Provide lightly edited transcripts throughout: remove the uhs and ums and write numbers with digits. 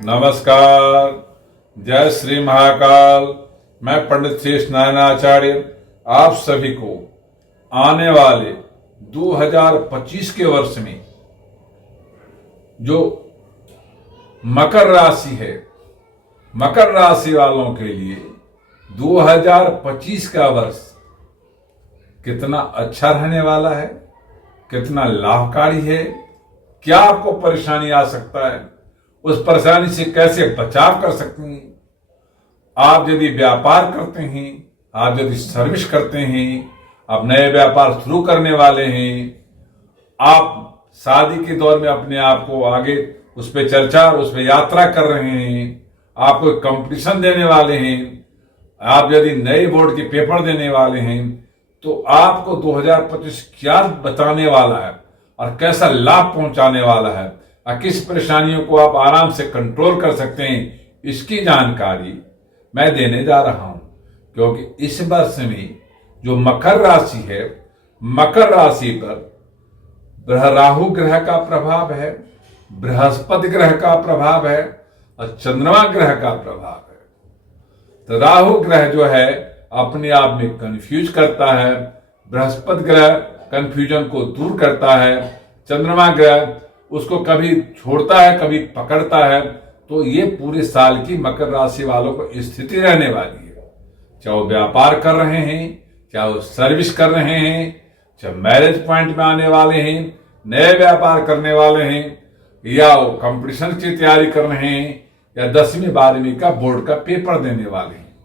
नमस्कार। जय श्री महाकाल। मैं पंडित शेष नारायणाचार्य आप सभी को आने वाले 2025 के वर्ष में जो मकर राशि है, मकर राशि वालों के लिए 2025 का वर्ष कितना अच्छा रहने वाला है, कितना लाभकारी है, क्या आपको परेशानी आ सकता है, उस परेशानी से कैसे बचाव कर सकते हैं। आप यदि व्यापार करते हैं, आप यदि सर्विस करते हैं, आप नए व्यापार शुरू करने वाले हैं, आप शादी के दौर में अपने आप को आगे उस पर चर्चा, उस पर यात्रा कर रहे हैं, आप कोई कंपटीशन देने वाले हैं, आप यदि नए बोर्ड के पेपर देने वाले हैं, तो आपको 2025 क्या बताने वाला है और कैसा लाभ पहुंचाने वाला है और किस परेशानियों को आप आराम से कंट्रोल कर सकते हैं, इसकी जानकारी मैं देने जा रहा हूं। क्योंकि इस वर्ष में जो मकर राशि है, मकर राशि पर राहु ग्रह का प्रभाव है, बृहस्पति ग्रह का प्रभाव है और चंद्रमा ग्रह का प्रभाव है। तो राहु ग्रह जो है अपने आप में कंफ्यूज करता है, बृहस्पति ग्रह कंफ्यूजन को दूर करता है, चंद्रमा ग्रह उसको कभी छोड़ता है कभी पकड़ता है। तो ये पूरे साल की मकर राशि वालों को स्थिति रहने वाली है। चाहे वो व्यापार कर रहे हैं, चाहे वो सर्विस कर रहे हैं, चाहे मैरिज पॉइंट में आने वाले हैं, नए व्यापार करने वाले हैं, या वो कंपटीशन की तैयारी कर रहे हैं, या 10वीं 12वीं का बोर्ड का पेपर देने वाले हैं।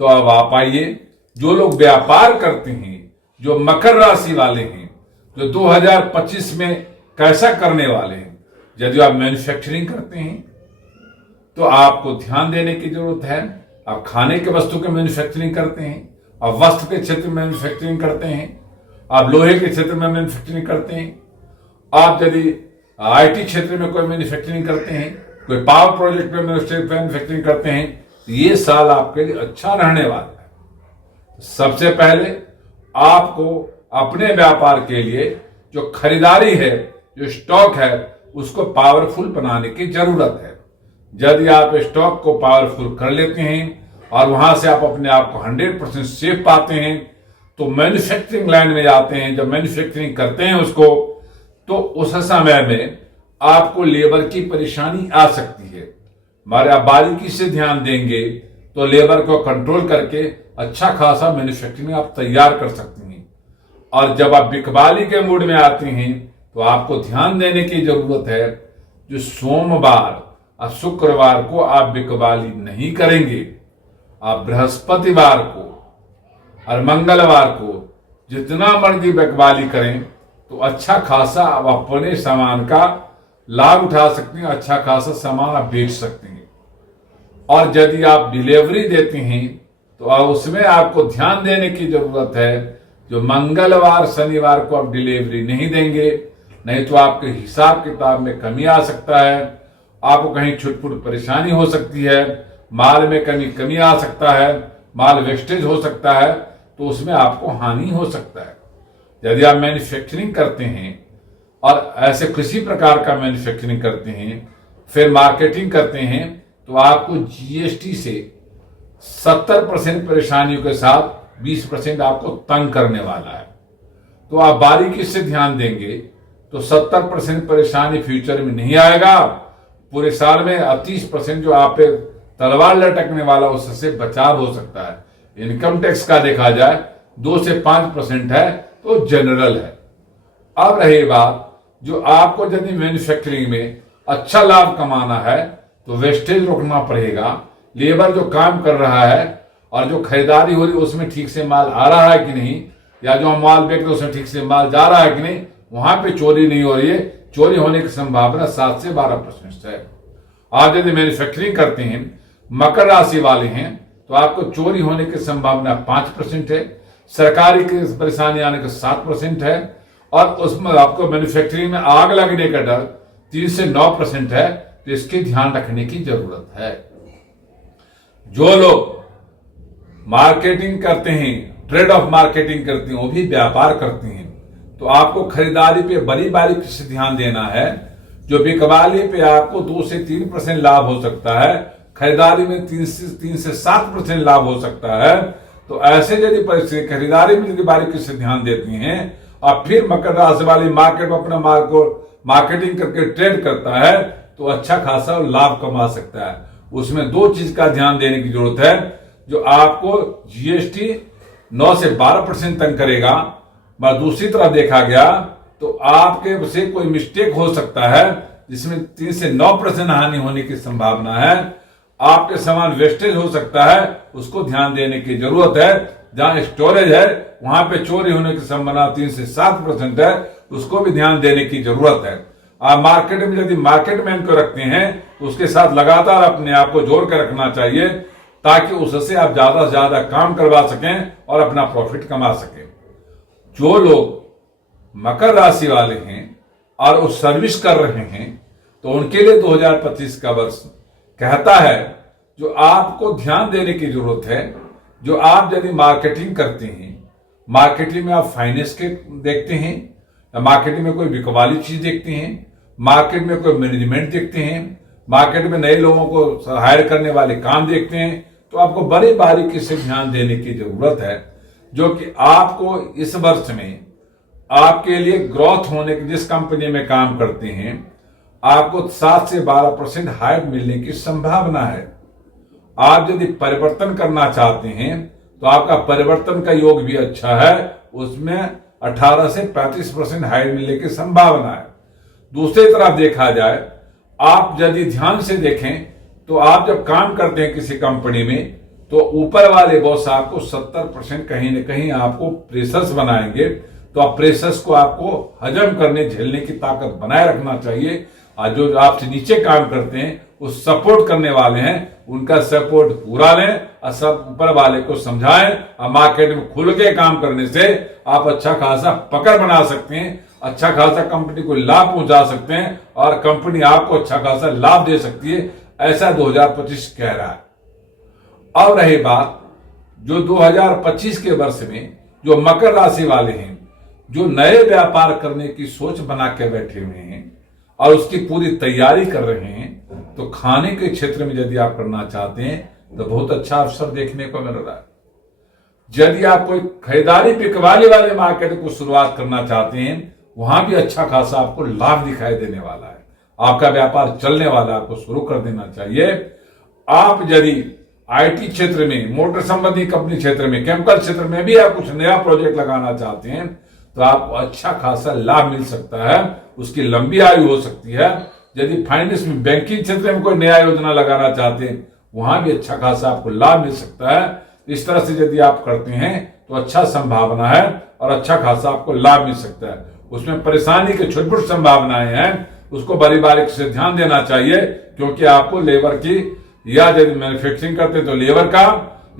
तो अब आप आइए, जो लोग व्यापार करते हैं, जो मकर राशि वाले हैं, जो 2025 में कैसा करने वाले हैं। यदि आप मैन्युफैक्चरिंग करते हैं तो आपको ध्यान देने की जरूरत है। आप खाने के वस्तु के मैन्युफैक्चरिंग करते हैं, आप वस्त्र के क्षेत्र में मैन्युफैक्चरिंग करते हैं, आप लोहे के क्षेत्र में मैन्युफैक्चरिंग करते हैं, आप यदि IT क्षेत्र में कोई मैन्युफैक्चरिंग करते हैं, कोई पावर प्रोजेक्ट में मैन्युफैक्चरिंग करते हैं, तो ये साल आपके लिए अच्छा रहने वाला है। सबसे पहले आपको अपने व्यापार के लिए जो खरीदारी है, जो स्टॉक है, उसको पावरफुल बनाने की जरूरत है। यदि आप स्टॉक को पावरफुल कर लेते हैं और वहां से आप अपने आप को 100% सेफ पाते हैं, तो मैन्युफैक्चरिंग लाइन में जाते हैं। जब मैन्युफैक्चरिंग करते हैं उसको, तो उस समय में आपको लेबर की परेशानी आ सकती है। हमारे आप बारीकी से ध्यान देंगे तो लेबर को कंट्रोल करके अच्छा खासा मैन्युफैक्चरिंग आप तैयार कर सकते हैं। और जब आप बिकवाली के मूड में आते हैं तो आपको ध्यान देने की जरूरत है। जो सोमवार और शुक्रवार को आप बिकवाली नहीं करेंगे, आप बृहस्पतिवार को और मंगलवार को जितना मर्जी बिकवाली करें तो अच्छा खासा आप अपने सामान का लाभ उठा सकते हैं, अच्छा खासा सामान आप बेच सकते हैं। और यदि आप डिलीवरी देते हैं तो उसमें आपको ध्यान देने की जरूरत है। जो मंगलवार शनिवार को आप डिलीवरी नहीं देंगे, नहीं तो आपके हिसाब किताब में कमी आ सकता है, आपको कहीं छुटपुट परेशानी हो सकती है, माल में कमी आ सकता है, माल वेस्टेज हो सकता है, तो उसमें आपको हानि हो सकता है। यदि आप मैन्युफैक्चरिंग करते हैं और ऐसे किसी प्रकार का मैन्युफैक्चरिंग करते हैं, फिर मार्केटिंग करते हैं, तो आपको GST से 70% परेशानियों के साथ 20% आपको तंग करने वाला है। तो आप बारीकी से ध्यान देंगे तो 70% परेशानी फ्यूचर में नहीं आएगा। पूरे साल में 30% जो आप पे तलवार लटकने वाला उससे बचाव हो सकता है। इनकम टैक्स का देखा जाए 2 से 5% है तो जनरल है। अब रही बात, जो आपको यदि मैन्युफैक्चरिंग में अच्छा लाभ कमाना है तो वेस्टेज रोकना पड़ेगा। लेबर जो काम कर रहा है और जो खरीदारी हो रही है उसमें ठीक से माल आ रहा है कि नहीं, या जो हम माल बेच रहे हैं उसमें ठीक से माल जा रहा है कि नहीं, वहां पे चोरी नहीं हो रही है। चोरी होने की संभावना 7 से 12% है। आप यदि मैन्युफैक्चरिंग करते हैं, मकर राशि वाले हैं, तो आपको चोरी होने की संभावना 5% है, सरकारी की परेशानी आने का 7% है, और उसमें आपको मैन्युफैक्चरिंग में आग लगने का डर 3 से 9% है। तो इसके ध्यान रखने की जरूरत है। जो लोग मार्केटिंग करते हैं, ट्रेड ऑफ मार्केटिंग करते हैं, वो भी व्यापार करते हैं, तो आपको खरीदारी पे बड़ी बारीकी से ध्यान देना है। जो बिकवाली पे आपको 2 से 3% लाभ हो सकता है, खरीदारी में 3 से 7% लाभ हो सकता है। तो ऐसे यदि परिस्थिति खरीदारी में यदि बारीकी से ध्यान देती हैं और फिर मकर राशि वाली मार्केट में अपना माल को मार्केटिंग करके ट्रेड करता है तो अच्छा खासा लाभ कमा सकता है। उसमें 2 चीज का ध्यान देने की जरूरत है, जो आपको जीएसटी 9 से 12% तक करेगा, मगर दूसरी तरफ देखा गया तो आपके से कोई मिस्टेक हो सकता है जिसमें 3 से 9% हानि होने की संभावना है। आपके सामान वेस्टेज हो सकता है, उसको ध्यान देने की जरूरत है। जहां स्टोरेज है वहां पे चोरी होने की संभावना 3 से 7% है, उसको भी ध्यान देने की जरूरत है। आप मार्केट में यदि मार्केट मैन को रखते हैं तो उसके साथ लगातार अपने आप को जोड़ कर रखना चाहिए ताकि उससे आप ज्यादा से ज्यादा काम करवा सकें और अपना प्रॉफिट कमा सकें। जो लोग मकर राशि वाले हैं और वो सर्विस कर रहे हैं तो उनके लिए 2025 का वर्ष कहता है जो आपको ध्यान देने की जरूरत है। जो आप यदि मार्केटिंग करते हैं, मार्केटिंग में आप फाइनेंस के देखते हैं या मार्केटिंग में कोई बिकवाली चीज देखते हैं, मार्केट में कोई मैनेजमेंट देखते हैं, मार्केट में नए लोगों को हायर करने वाले काम देखते हैं, तो आपको बड़ी बारीकी से ध्यान देने की जरूरत है। जो कि आपको इस वर्ष में आपके लिए ग्रोथ होने की, जिस कंपनी में काम करते हैं आपको 7 से 12% हायर मिलने की संभावना है। आप यदि परिवर्तन करना चाहते हैं तो आपका परिवर्तन का योग भी अच्छा है, उसमें 18 से 35% हायर मिलने की संभावना है। दूसरी तरफ देखा जाए, आप यदि ध्यान से देखें तो आप जब काम करते हैं किसी कंपनी में तो ऊपर वाले बॉस आपको 70% कहीं ना कहीं आपको प्रेशर्स बनाएंगे, तो आप प्रेशर्स को आपको हजम करने झेलने की ताकत बनाए रखना चाहिए। और जो आपसे नीचे काम करते हैं वो सपोर्ट करने वाले हैं, उनका सपोर्ट पूरा लें और सब ऊपर वाले को समझाएं और मार्केट में खुल के काम करने से आप अच्छा खासा पकड़ बना सकते हैं, अच्छा खासा कंपनी को लाभ पहुंचा सकते हैं और कंपनी आपको अच्छा खासा लाभ दे सकती है। ऐसा 2025 कह रहा है। अब रही बात जो 2025 के वर्ष में जो मकर राशि वाले हैं, जो नए व्यापार करने की सोच बना के बैठे हुए हैं और उसकी पूरी तैयारी कर रहे हैं, तो खाने के क्षेत्र में यदि आप करना चाहते हैं तो बहुत अच्छा अवसर देखने को मिल रहा है। यदि आप कोई खरीदारी बिकवाली वाले मार्केट को शुरुआत करना चाहते हैं, वहां भी अच्छा खासा आपको लाभ दिखाई देने वाला है। आपका व्यापार चलने वाला, आपको शुरू कर देना चाहिए। आप यदि आईटी क्षेत्र में, मोटर संबंधी कंपनी क्षेत्र में, केमिकल क्षेत्र में भी आप कुछ नया प्रोजेक्ट लगाना चाहते हैं तो आपको अच्छा खासा लाभ मिल सकता है, उसकी लंबी आयु हो सकती है। यदि फाइनेंस में, बैंकिंग क्षेत्र में कोई नया योजना लगाना चाहते हैं, वहां भी अच्छा खासा आपको लाभ मिल सकता है। इस तरह से यदि आप करते हैं तो अच्छा संभावना है और अच्छा खासा आपको लाभ मिल सकता है। उसमें परेशानी की छोटी-छोटी संभावनाएं हैं, उसको बड़ी बारीकी से ध्यान देना चाहिए, क्योंकि आपको लेबर की, या यदि मैन्युफैक्चरिंग करते हैं तो लेबर का,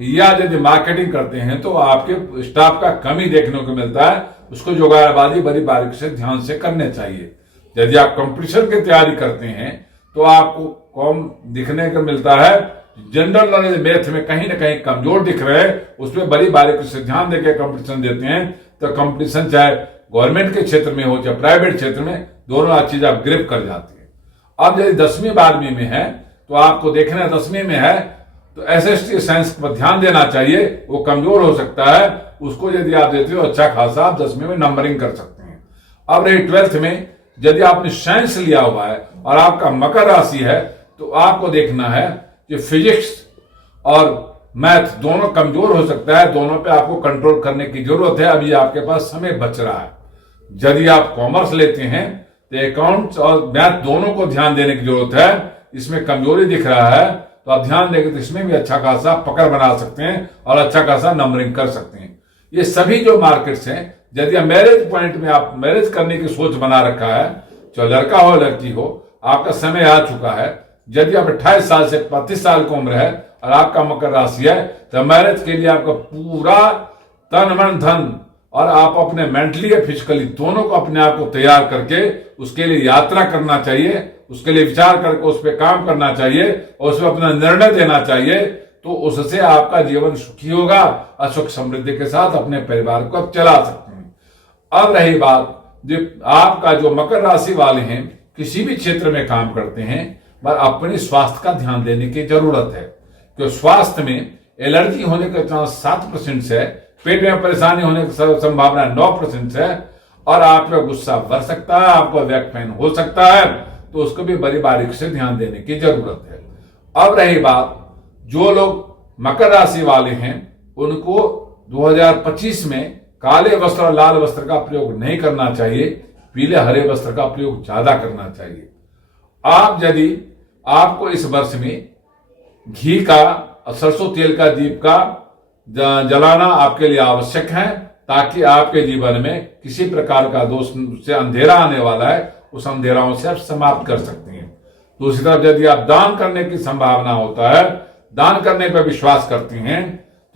या यदि मार्केटिंग करते हैं तो आपके स्टाफ का कमी देखने को मिलता है। उसको जुगाड़बाजी बड़ी बारीकी से ध्यान से करने चाहिए। यदि आप कंपटीशन की तैयारी करते हैं तो आपको कम दिखने को मिलता है, जनरल नॉलेज मैथ में कहीं ना कहीं कमजोर दिख रहे हैं, उसमें बड़ी बारीकी से ध्यान देकर कंपटीशन देते हैं तो कंपटीशन चाहे गवर्नमेंट के क्षेत्र में हो चाहे प्राइवेट क्षेत्र में, दोनों चीज आप ग्रिप कर जाती है। अब यदि 10वीं 12वीं में है तो आपको देखना है, 10वीं में है तो एसएसटी साइंस पर ध्यान देना चाहिए, वो कमजोर हो सकता है। उसको यदि आप देते हो अच्छा खासा आप 10वीं में नंबरिंग कर सकते हैं। अब रही 12th में, यदि आपने साइंस लिया हुआ है और आपका मकर राशि है तो आपको देखना है कि फिजिक्स और मैथ दोनों कमजोर हो सकता है, दोनों पे आपको कंट्रोल करने की जरूरत है। अभी आपके पास समय बच रहा है। यदि आप कॉमर्स लेते हैं तो अकाउंट्स और मैथ दोनों को ध्यान देने की जरूरत है। इसमें कमजोरी दिख रहा है तो आप ध्यान देंगे तो इसमें भी अच्छा खासा पकड़ बना सकते हैं और अच्छा खासा नंबरिंग कर सकते हैं। ये सभी जो मार्केट्स हैं, यदि आप मैरिज पॉइंट में आप मैरिज करने की सोच बना रखा है, चाहे लड़का हो लड़की हो, आपका समय आ चुका है। यदि आप 28 साल से 35 साल की उम्र है और आपका मकर राशि है तो मैरिज के लिए आपका पूरा तन मन धन और आप अपने मेंटली या फिजिकली दोनों को अपने आप को तैयार करके उसके लिए यात्रा करना चाहिए, उसके लिए विचार करके उस पर काम करना चाहिए और उसमें अपना निर्णय देना चाहिए। तो उससे आपका जीवन सुखी होगा और सुख समृद्धि के साथ अपने परिवार को आप चला सकते हैं। अब रही बात जो आपका जो मकर राशि वाले हैं किसी भी क्षेत्र में काम करते हैं, पर अपने स्वास्थ्य का ध्यान देने की जरूरत है। क्योंकि स्वास्थ्य में एलर्जी होने का चांस 7% है, पेट में परेशानी होने की संभावना 9% है, और आप पे गुस्सा बढ़ सकता है, आपको बैक पेन हो सकता है, तो उसको भी बड़ी बारीकी से ध्यान देने की जरूरत है। अब रही बात, जो लोग मकर राशि वाले हैं उनको 2025 में काले वस्त्र और लाल वस्त्र का प्रयोग नहीं करना चाहिए, पीले हरे वस्त्र का प्रयोग ज्यादा करना चाहिए। आप यदि आपको इस वर्ष में घी का और सरसों तेल का दीप का जलाना आपके लिए आवश्यक है, ताकि आपके जीवन में किसी प्रकार का दोष से अंधेरा आने वाला है, उस अंधेराओं से आप समाप्त कर सकते हैं। दूसरी तरफ यदि आप दान करने की संभावना होता है, दान करने पर विश्वास करती हैं,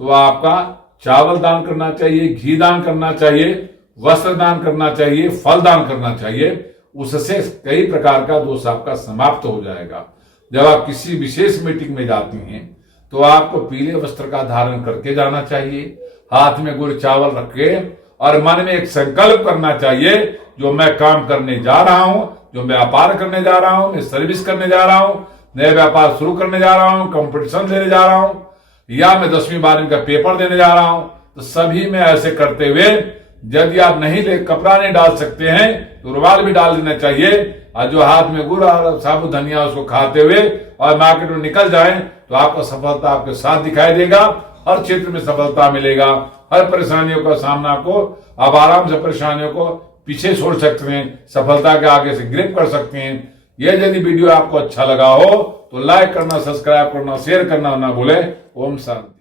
तो आपका चावल दान करना चाहिए, घी दान करना चाहिए, वस्त्र दान करना चाहिए, फल दान करना चाहिए। उससे कई प्रकार का दोष आपका समाप्त हो जाएगा। जब आप किसी विशेष मीटिंग में जाती हैं तो आपको पीले वस्त्र का धारण करके जाना चाहिए, हाथ में गुड़ चावल रख के, और मन में एक संकल्प करना चाहिए, जो मैं काम करने जा रहा हूं, जो मैं व्यापार करने जा रहा हूं, मैं सर्विस करने जा रहा हूं, नया व्यापार शुरू करने जा रहा हूं, कंपटीशन देने जा रहा हूं, या मैं 10वीं 12वीं का पेपर देने जा रहा हूं, तो सभी में ऐसे करते हुए, यदि आप कपड़ा नहीं डाल सकते हैं तो रुमाल भी डाल देना चाहिए, और जो हाथ में गुड़ और साबुत धनिया उसको खाते हुए और मार्केट में निकल जाएं, तो आपका सफलता आपके साथ दिखाई देगा। हर क्षेत्र में सफलता मिलेगा। हर परेशानियों का सामना को आप आराम से परेशानियों को पीछे छोड़ सकते हैं, सफलता के आगे से ग्रिप कर सकते हैं। यह यदि वीडियो आपको अच्छा लगा हो तो लाइक करना, सब्सक्राइब करना, शेयर करना ना भूले। ओम शांति।